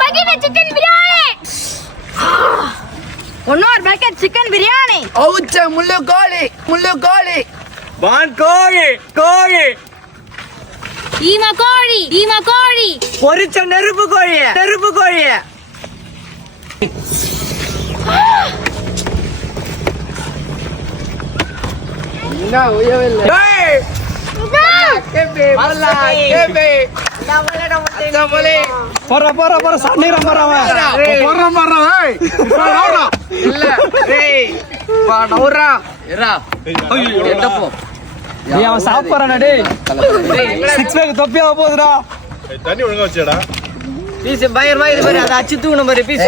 Bucket chicken biryani. இன்னொரு bucket chicken biryani. அவுச்ச முள்ளு கோழி முள்ளு கோழி. வான் கோழி கோழி. ஈம கோழி ஈம கோழி. பொரிச்ச நெருப்பு கோழி நெருப்பு கோழி என்ன உயவே இல்ல போற போற போற போற அவன் போற போற ஏய் இல்ல ஏய் வா நவுரா இரா எட்ட போ ஏய் அவன் சாப்பிடுறானே டேய் சிக்ஸ் பேக் தொப்பியா போகுதுடா. தண்ணி ஒழுங்கா வச்சேடா பீஸ் இது பாரு அதை அச்சு தூக்கணும் பாரு பீஸ்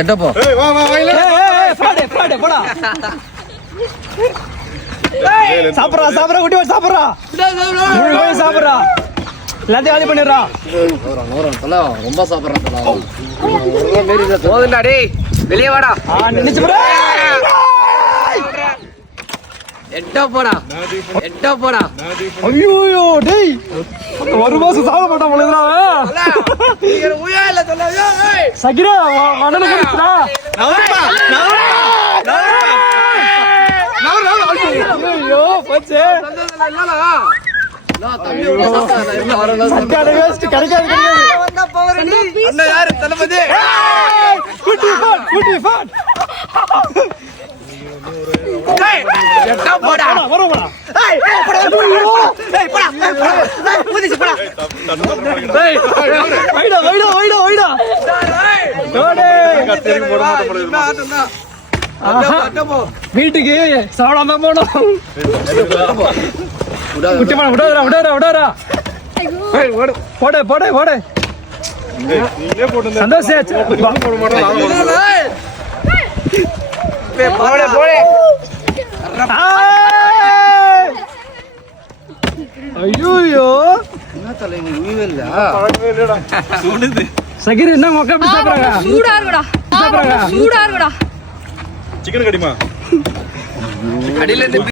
எட்ட போ ஏய் வா வா வாயில ஏய் ஏய் ஏய் ஃப்ராடே ஃப்ராடே போடா. சாப்பிடுறா சாப்பிடுறா குட்டி வாடி சாப்பிடுறா. முழு கோழி சாப்பிடுறா. எல்லாத்தையும் காலி பண்ணிடுறா. நவுரா நவுரா தல ரொம்ப சாப்பிடுறான் போதுடா டேய் வெளிய வாடா. ஆ நினைச்சு எட்ட போடா. எட்ட போடா. ஐயோ டேய். ஒரு மாசம் சாப்பிட மாட்டான் உயா இல்ல சகிரா மணல குடிச்சுடா. நவருப்பா நவரு ஐயோ போச்சு. வீட்டுக்கு சாப்பிடாம போனோம் குட்டி பணம் விடாதடா விடாதடா விடாதடா. போடு போடு போடு. போட்டு சந்தோஷம் போட போடே. போடே ஐயோ என்ன தல இன்னைக்கு உயவே இல்ல சகிர் என்ன மொக்க அப்படி சாப்பிடுறாங்க சூடா இருக்குடா. சாப்பிடுறாங்க சூடா இருக்குடா. சிக்கன் கடிமா?